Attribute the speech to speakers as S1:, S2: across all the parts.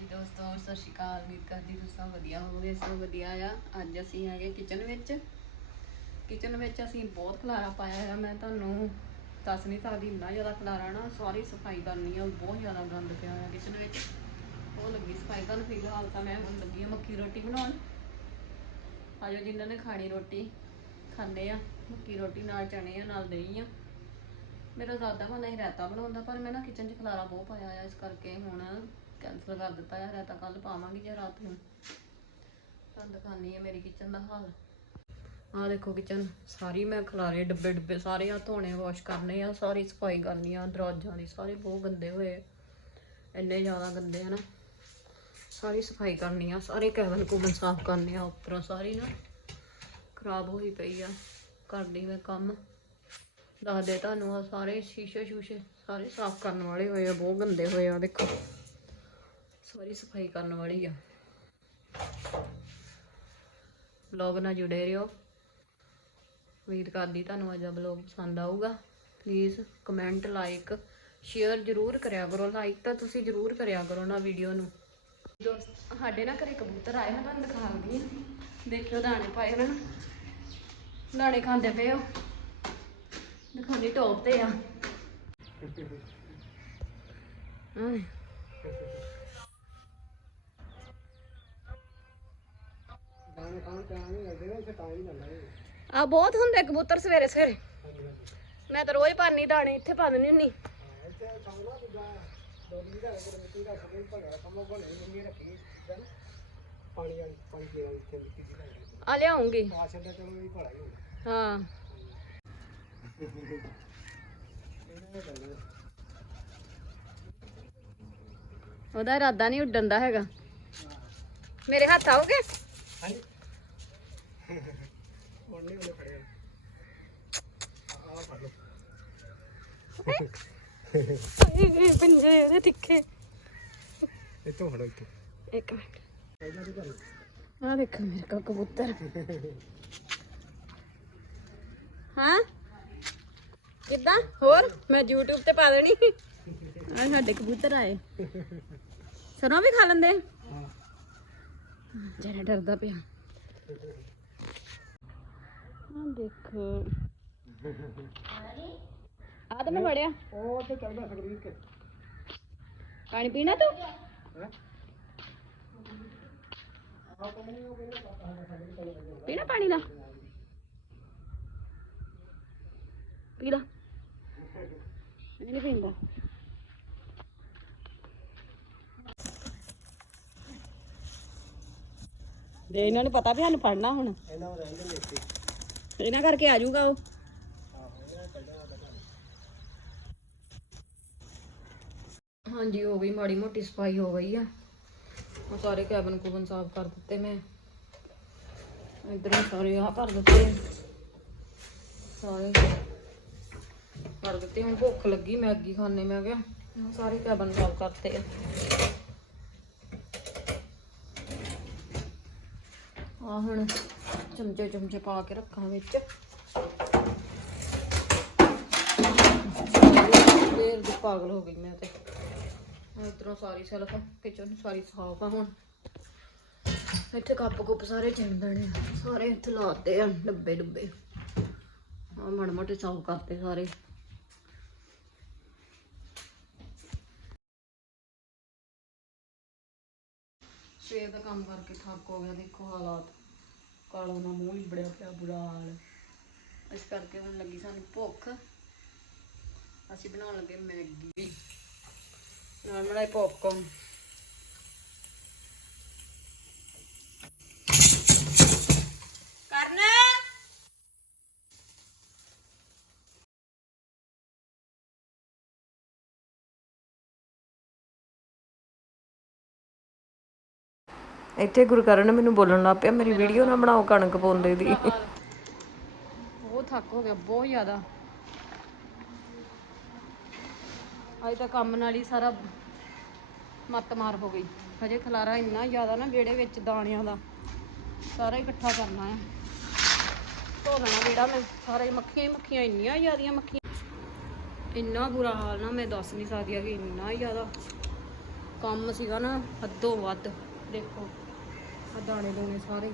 S1: ਹਾਂਜੀ ਦੋਸਤੋ, ਸਤਿ ਸ਼੍ਰੀ ਅਕਾਲ। ਉਮੀਦ ਕਰਦੀ ਤੁਸੀਂ ਸਭ ਵਧੀਆ ਹੋਵੋਗੇ ਸਭ ਵਧੀਆ ਆ। ਅੱਜ ਅਸੀਂ ਹੈਗੇ ਕਿਚਨ ਵਿੱਚ। ਕਿਚਨ ਵਿੱਚ ਅਸੀਂ ਬਹੁਤ ਖਲਾਰਾ ਪਾਇਆ ਹੈ ਮੈਂ ਤੁਹਾਨੂੰ ਦੱਸ ਨਹੀਂ ਸਕਦੀ, ਇੰਨਾ ਜ਼ਿਆਦਾ ਖਲਾਰਾ ਨਾ, ਸਾਰੀ ਸਫ਼ਾਈ ਕਰਨੀ ਆ, ਬਹੁਤ ਜ਼ਿਆਦਾ ਗੰਦ ਪਿਆ ਹੋਇਆ ਕਿਚਨ ਵਿੱਚ। ਉਹ ਲੱਗੀ ਸਫ਼ਾਈ ਕਰਨ ਫਿਲਹਾਲ ਤਾਂ ਮੈਂ ਹੁਣ ਲੱਗੀ ਆ ਮੱਕੀ ਰੋਟੀ ਬਣਾਉਣ। ਆਜੋ ਜਿਨ੍ਹਾਂ ਨੇ ਖਾਣੀ ਰੋਟੀ, ਖਾਂਦੇ ਆ। ਮੱਕੀ ਰੋਟੀ ਨਾਲ ਚਣੇ ਆ, ਨਾਲ ਦਹੀਂ ਆ। ਮੇਰਾ ਦਾਦਾ ਮਨ ਨਹੀਂ ਰਾਇਤਾ ਬਣਾਉਂਦਾ, ਪਰ ਮੈਂ ਨਾ ਕਿਚਨ 'ਚ ਖਲਾਰਾ ਬਹੁਤ ਪਾਇਆ ਆ ਇਸ ਕਰਕੇ ਹੁਣ ਕੈਂਸਲ ਕਰ ਦਿੱਤਾ ਹੈ ਰਾਇਤਾ ਕੱਲ ਪਾਵਾਂਗੀ ਜਾਂ ਰਾਤ ਨੂੰ। ਤੁਹਾਨੂੰ ਦਿਖਾਉਂਦੀ ਆ ਮੇਰੀ ਕਿਚਨ ਦਾ ਹਾਲ। ਆਹ ਦੇਖੋ ਕਿਚਨ ਸਾਰੀ ਮੈਂ ਖਲਾਰੇ ਡੱਬੇ ਡੱਬੇ ਸਾਰੇ ਆ, ਧੋਣੇ ਵਾਸ਼ ਕਰਨੇ ਆ, ਸਾਰੀ ਸਫ਼ਾਈ ਕਰਨੀ ਆ ਦਰਵਾਜ਼ਿਆਂ ਦੀ ਸਾਰੇ ਬਹੁਤ ਗੰਦੇ ਹੋਏ। ਇੰਨੇ ਜ਼ਿਆਦਾ ਗੰਦੇ ਹਨ ਸਾਰੀ ਸਫ਼ਾਈ ਕਰਨੀ ਆ, ਸਾਰੇ ਕੈਬਨ ਕੂਬਨ ਸਾਫ਼ ਕਰਨੇ ਆ, ਉੱਪਰੋਂ ਸਾਰੀ ਨਾ ਖਰਾਬ ਹੋਈ ਪਈ ਆ। ਕਰਦੀ ਮੈਂ ਕੰਮ ਦੱਸਦੇ ਤੁਹਾਨੂੰ ਆ ਸਾਰੇ ਸ਼ੀਸ਼ੇ ਸ਼ੂਸ਼ੇ ਸਾਰੇ ਸਾਫ਼ ਕਰਨ ਵਾਲੇ ਹੋਏ ਆ, ਬਹੁਤ ਗੰਦੇ ਹੋਏ ਆ, ਦੇਖੋ। ਸਾਰੀ ਸਫ਼ਾਈ ਕਰਨ ਵਾਲੀ ਆ। ਵਲੌਗ ਨਾਲ ਜੁੜੇ ਰਹੋ। ਉਮੀਦ ਕਰਦੀ ਤੁਹਾਨੂੰ ਅੱਜ ਦਾ ਵਲੌਗ ਪਸੰਦ ਆਊਗਾ। ਪਲੀਜ਼ ਕਮੈਂਟ ਲਾਈਕ ਸ਼ੇਅਰ ਜ਼ਰੂਰ ਕਰਿਆ ਕਰੋ। ਲਾਈਕ ਤਾਂ ਤੁਸੀਂ ਜ਼ਰੂਰ ਕਰਿਆ ਕਰੋ ਨਾ ਵੀਡੀਓ ਨੂੰ। ਦੋਸਤ ਸਾਡੇ ਨਾ ਘਰੇ ਕਬੂਤਰ ਆਏ ਮੈਂ ਤੁਹਾਨੂੰ ਦਿਖਾਉਂਦੀ ਹਾਂ। ਦੇਖਿਓ ਦਾਣੇ ਪਾਏ ਉਹਨਾਂ ਨੇ ਦਾਣੇ ਖਾਂਦੇ ਪਏ ਹੋ ਦਿਖਾਉਣੀ ਟੌਪ ਤੇ ਆ। ਆਏ। ਆ ਬਹੁਤ ਹੁੰਦੇ ਕਬੂਤਰ ਸਵੇਰੇ ਸਵੇਰੇ। ਮੈਂ ਤਾਂ ਰੋਜ਼ ਪਾਣੀ ਦਾਣੇ, ਇੱਥੇ ਪਾ ਦਿੰਦੀ ਹੁੰਨੀ ਆ ਲਿਆਉਂਗੀ। ਹਾਂ। ਉਹਦਾ ਇਰਾਦਾ ਨਹੀਂ ਉੱਡਣ ਦਾ ਹੈਗਾ। ਮੇਰੇ ਹੱਥ ਆਓਗੇ ਇਹ ਪਿੰਜਰੇ ਇਹਦੇ ਤਿੱਖੇ
S2: ਇੱਥੋਂ ਫੜੋ ਇੱਥੋਂ
S1: ਇੱਕ ਮਿੰਟ ਆ। ਦੇਖੋ ਮੇਰੇ ਕੋ ਕਬੂਤਰ ਹਾਂ ਕਿੱਦਾਂ? ਹੋਰ ਮੈਂ YouTube ਤੇ ਪਾ ਦੇਣੀ। ਆ ਸਾਡੇ ਕਬੂਤਰ ਆਏ ਸਰੋਂ ਵੀ ਖਾ ਲੈਂਦੇ
S2: ਹਾਂ
S1: ਜਰਾ ਡਰਦਾ ਪਿਆ ਆ ਦੇਖੋ। ਆ ਤਾਂ ਮੈਂ ਫੜਿਆ
S2: ਉਹ ਸਕਰੀਨ
S1: ਪਾਣੀ ਪੀਣਾ ਤੂੰ? ਪੀਣਾ ਪਾਣੀ ਦਾ? ਪੀ ਲਾ। ਨਹੀਂ ਪੀਂਦਾ। ਦੇ ਇਹਨਾਂ ਨੂੰ ਪਤਾ ਵੀ ਸਾਨੂੰ ਪੜਨਾ ਹੁਣ।
S2: ਇਹਨਾਂ ਨੂੰ ਰਹਿੰਦੇ ਨੇ ਇੱਥੇ
S1: ਇਹਨਾਂ ਕਰਕੇ ਆ ਜਾਊਗਾ ਉਹ। ਹਾਂਜੀ, ਹੋ ਗਈ, ਮਾੜੀ ਮੋਟੀ ਸਫ਼ਾਈ ਹੋ ਗਈ ਆ। ਉਹ ਸਾਰੇ ਕੈਬਨ ਕੂਬਨ ਸਾਫ਼ ਕਰ ਦਿੱਤੇ ਮੈਂ। ਇਧਰ ਸਾਰੇ ਆਹ ਕਰ ਦਿੱਤੇ। ਸਾਰੇ ਕਰ ਦਿੱਤੇ, ਹੁਣ ਭੁੱਖ ਲੱਗੀ ਮੈਗੀ ਖਾਣੇ ਮੈਂ ਕਿਹਾ। ਸਾਰੇ ਕੈਬਨ ਸਾਫ਼ ਕਰਤੇ ਆ। ਆ ਹੁਣ ਚਮਚੇ ਚਮਚੇ ਪਾ ਕੇ ਰੱਖਾਂ ਵਿੱਚ। ਦੇਰ ਦੀ ਪਾਗਲ ਹੋ ਗਈ ਮੈਂ ਤੇ। ਇਧਰੋਂ ਸਾਰੀ ਸੈਲਫ, ਕਿਚਨ ਸਾਰੀ ਸਾਫ਼ ਆ ਹੁਣ। ਇੱਥੇ ਕੱਪ ਕੁੱਪ ਸਾਰੇ ਚਿੰਦਣੇ ਸਾਰੇ ਇੱਥੇ ਲਾਤੇ ਆ, ਡੱਬੇ ਡੱਬੇ। ਆ ਮਾੜੇ ਮੋਟੇ ਸਾਫ਼ ਕਰਤੇ ਸਾਰੇ। ਸਵੇਰ ਦਾ ਕੰਮ ਕਰਕੇ ਥੱਕ ਹੋ ਗਿਆ, ਦੇਖੋ ਹਾਲਾਤ। ਕਾਲਾ ਨਾ ਮੂੰਹ ਲਿਬੜਿਆ ਪਿਆ, ਬੁਰਾ ਹਾਲ। ਇਸ ਕਰਕੇ ਹੁਣ ਲੱਗੀ ਸਾਨੂੰ ਭੁੱਖ। ਅਸੀਂ ਬਣਾਉਣ ਲੱਗੇ ਮੈਗੀ। ਨਾਲ ਬਣਾਈ ਪੌਪਕੌਰਨ ਕਰਨਾ ਇੱਥੇ ਗੁਰਕਰਨ ਨੇ ਮੈਨੂੰ ਬੋਲਣ ਲੱਗ ਪਿਆ ਮੇਰੀ ਵੀਡੀਓ ਨਾ ਬਣਾਓ ਕਣਕ ਪਾਉਂਦੇ ਦੀ ਬਹੁਤ ਥੱਕ ਹੋ ਗਿਆ ਬਹੁਤ ਜ਼ਿਆਦਾ ਅੱਜ ਤਾਂ ਕੰਮ ਨਾਲ ਹੀ ਸਾਰਾ ਮੱਤ ਮਾਰ ਹੋ ਗਈ। ਹਜੇ ਖਲਾਰਾ ਇੰਨਾ ਜ਼ਿਆਦਾ ਨਾ ਵਿਹੜੇ ਵਿੱਚ ਦਾਣਿਆਂ ਦਾ। ਸਾਰਾ ਇਕੱਠਾ ਕਰਨਾ ਹੈ ਧੋ ਲੈਣਾ ਵਿਹੜਾ ਮੈਂ। ਸਾਰਾ ਮੱਖੀਆਂ ਹੀ ਮੱਖੀਆਂ, ਇੰਨੀਆਂ ਜ਼ਿਆਦੀਆਂ ਮੱਖੀਆਂ। ਇੰਨਾ ਬੁਰਾ ਹਾਲ ਨਾ ਮੈਂ ਦੱਸ ਨਹੀਂ ਸਕਦੀ ਆ ਕਿ ਇੰਨਾ ਜ਼ਿਆਦਾ। ਕੰਮ ਸੀਗਾ ਨਾ ਹੱਦੋਂ ਵੱਧ। ਦੇਖੋ ਆ ਦਾਣੇ ਦੋਣੇ ਸਾਰੇ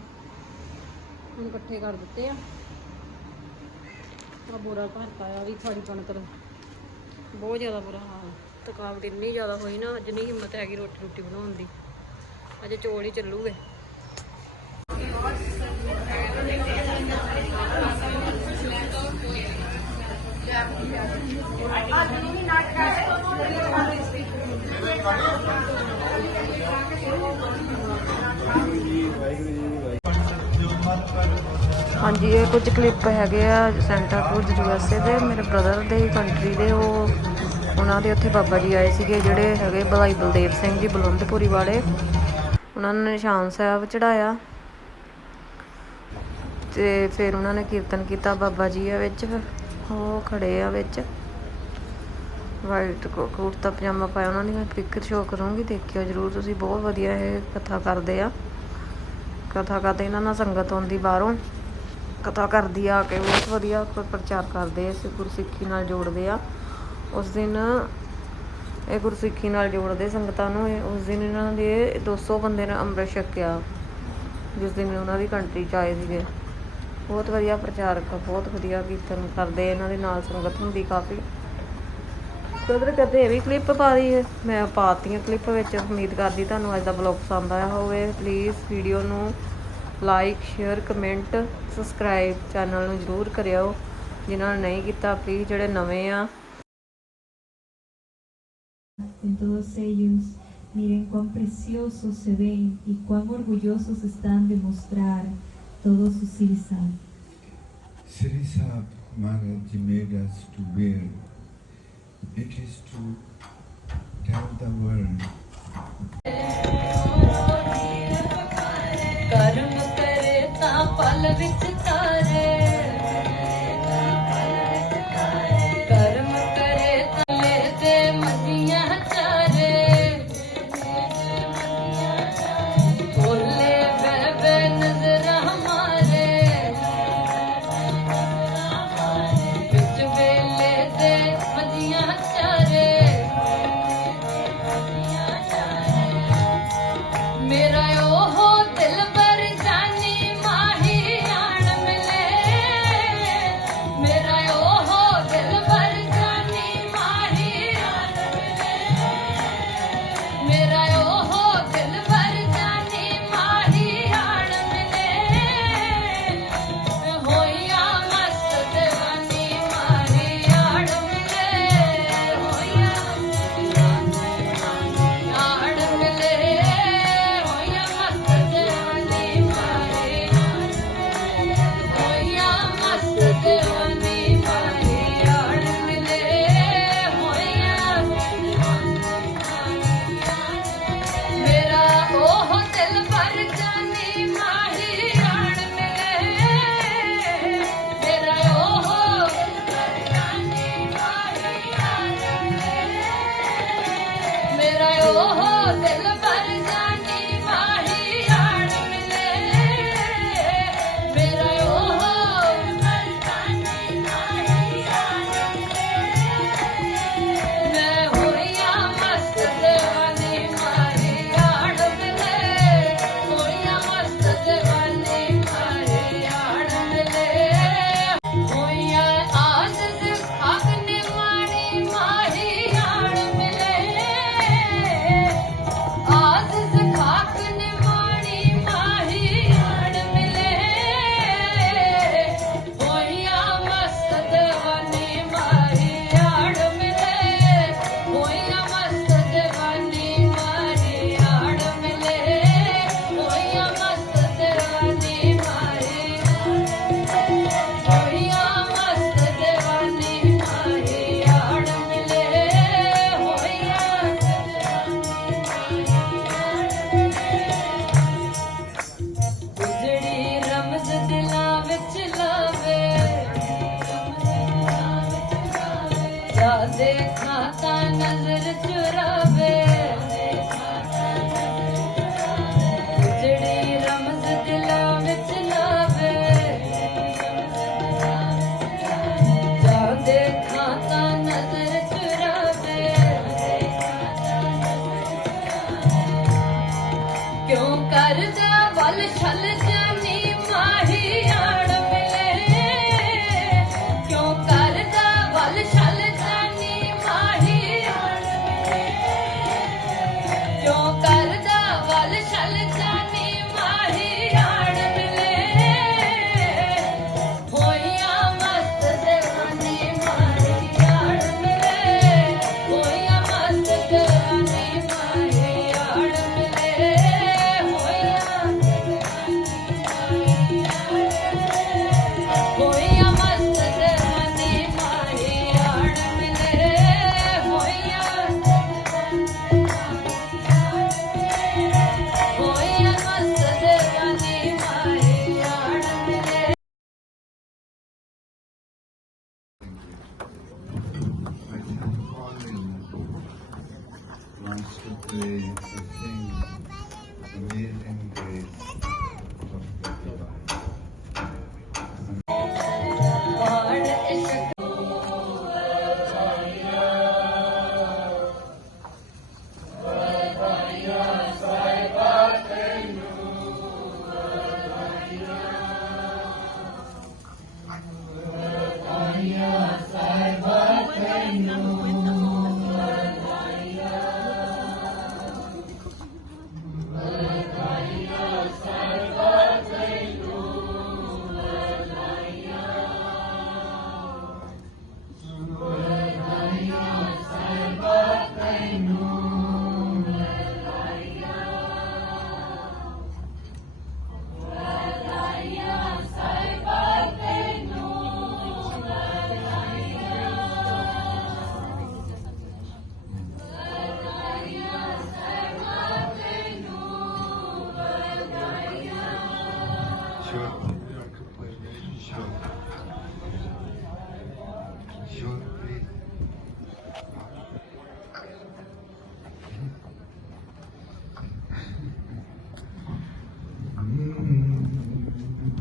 S1: ਹੁਣ ਇਕੱਠੇ ਕਰ ਦਿੱਤੇ ਆ। ਆ ਬੋਰਾ ਭਰਤਾ ਆ ਵੀ ਖਾੜੀ ਕਣਕ ਦਾ। ਬਹੁਤ ਜ਼ਿਆਦਾ ਬੁਰਾ ਹਾਲ ਥਕਾਵਟ ਇੰਨੀ ਜ਼ਿਆਦਾ ਹੋਈ ਨਾ ਅੱਜ ਨਹੀਂ ਹਿੰਮਤ ਹੈਗੀ ਰੋਟੀ ਰੋਟੀ ਬਣਾਉਣ ਦੀ। ਅੱਜ ਚੋਲ ਹੀ ਚੱਲੂਗੇ। ਹਾਂਜੀ, ਇਹ ਕੁਝ ਕਲਿੱਪ ਹੈਗੇ ਆ ਸੈਂਟਾ ਕ੍ਰੂਜ਼ ਯੂਐਸਏ ਦੇ। ਮੇਰੇ ਬ੍ਰਦਰ ਦੇ ਕੰਟਰੀ ਦੇ, ਉਹ ਉਹਨਾਂ ਦੇ ਉੱਥੇ ਬਾਬਾ ਜੀ ਆਏ ਸੀਗੇ, ਜਿਹੜੇ ਹੈਗੇ ਬਲਾਈ ਬਲਦੇਵ ਸਿੰਘ ਜੀ, ਬਲਵੰਤਪੁਰੀ ਵਾਲੇ। ਉਹਨਾਂ ਨੇ ਨਿਸ਼ਾਨ ਸਾਹਿਬ ਚੜਾਇਆ ਤੇ ਫਿਰ ਉਹਨਾਂ ਨੇ ਕੀਰਤਨ ਕੀਤਾ ਬਾਬਾ ਜੀ ਆ ਵਿੱਚ, ਉਹ ਖੜੇ ਆ ਵਿੱਚ। ਵਾਈਟ ਕੁੜਤਾ ਪਜਾਮਾ ਪਾਇਆ ਉਹਨਾਂ ਦੀ ਮੈਂ ਪਿਕਰ ਸ਼ੋ ਕਰੂੰਗੀ, ਦੇਖਿਓ ਜਰੂਰ ਤੁਸੀਂ, ਬਹੁਤ ਵਧੀਆ ਇਹ ਕਥਾ ਕਰਦੇ ਆ। ਕਥਾ ਕਰਦੇ ਇਹਨਾਂ ਨਾਲ ਸੰਗਤ ਆਉਂਦੀ ਬਾਹਰੋਂ। ਕਥਾ ਕਰਦੀ ਆ ਕੇ, ਬਹੁਤ ਵਧੀਆ ਪ੍ਰਚਾਰ ਕਰਦੇ ਆ, ਇਸ ਗੁਰਸਿੱਖੀ ਨਾਲ ਜੋੜਦੇ ਆ। ਉਸ ਦਿਨ ਇਹ ਗੁਰਸਿੱਖੀ ਨਾਲ ਜੋੜਦੇ ਸੰਗਤਾਂ ਨੂੰ, ਇਹ- ਉਸ ਦਿਨ ਇਹਨਾਂ ਦੇ 200 ਬੰਦੇ ਨੇ ਅੰਮ੍ਰਿਤ ਛਕਿਆ, ਜਿਸ ਦਿਨ ਉਹਨਾਂ ਦੀ ਕੰਟਰੀ ਚ ਆਏ ਸੀਗੇ। ਬਹੁਤ ਵਧੀਆ ਪ੍ਰਚਾਰਕ, ਬਹੁਤ ਵਧੀਆ ਕੀਰਤਨ ਕਰਦੇ ਇਹਨਾਂ ਦੇ ਨਾਲ ਸੰਗਤ ਹੁੰਦੀ ਕਾਫੀ। ਕਦਰ ਕਰਦੇ ਇਹ ਵੀ ਕਲਿੱਪ ਪਾ ਦੀ ਹੈ? ਮੈਂ ਪਾਤੀਆਂ ਕਲਿੱਪ ਵਿੱਚ ਉਮੀਦ ਕਰਦੀ ਤੁਹਾਨੂੰ ਅੱਜ ਦਾ ਬਲੌਗ ਪਸੰਦ ਆਇਆ ਹੋਵੇ। ਪਲੀਜ਼ ਵੀਡੀਓ ਨੂੰ like share comment subscribe channel ਨੂੰ ਜਰੂਰ ਕਰਿਓ। ਜਿਨ੍ਹਾਂ ਨੇ ਨਹੀਂ ਕੀਤਾ ਪਲੀਜ਼ ਜਿਹੜੇ ਨਵੇਂ ਆ
S3: en todos ellos. Miren cuán preciosos se ven y cuán orgullosos están de mostrar todo su sirisal.
S4: Sri Sat Maharaj made us to wear. It is to tell the world
S1: ਕਰਮ ਕਰੇ ਤਾਂ ਪਲ ਵਿੱਚ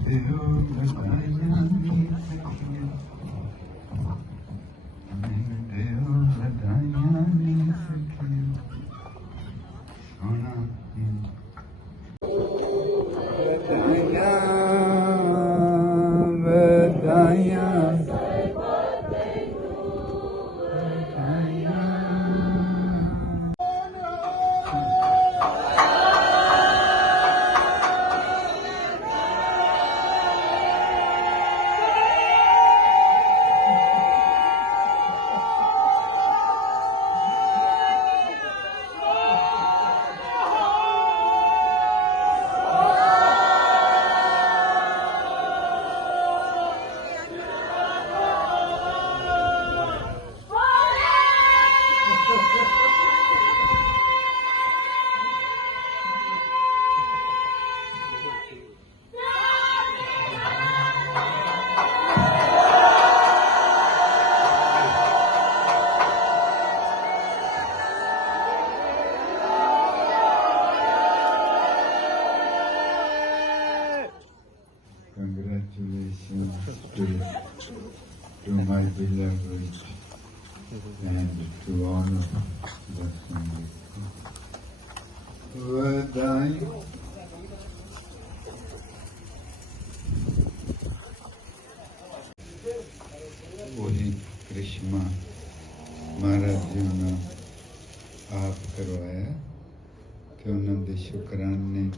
S4: Thank you. ਉਹਨਾਂ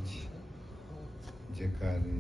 S4: ਦੇ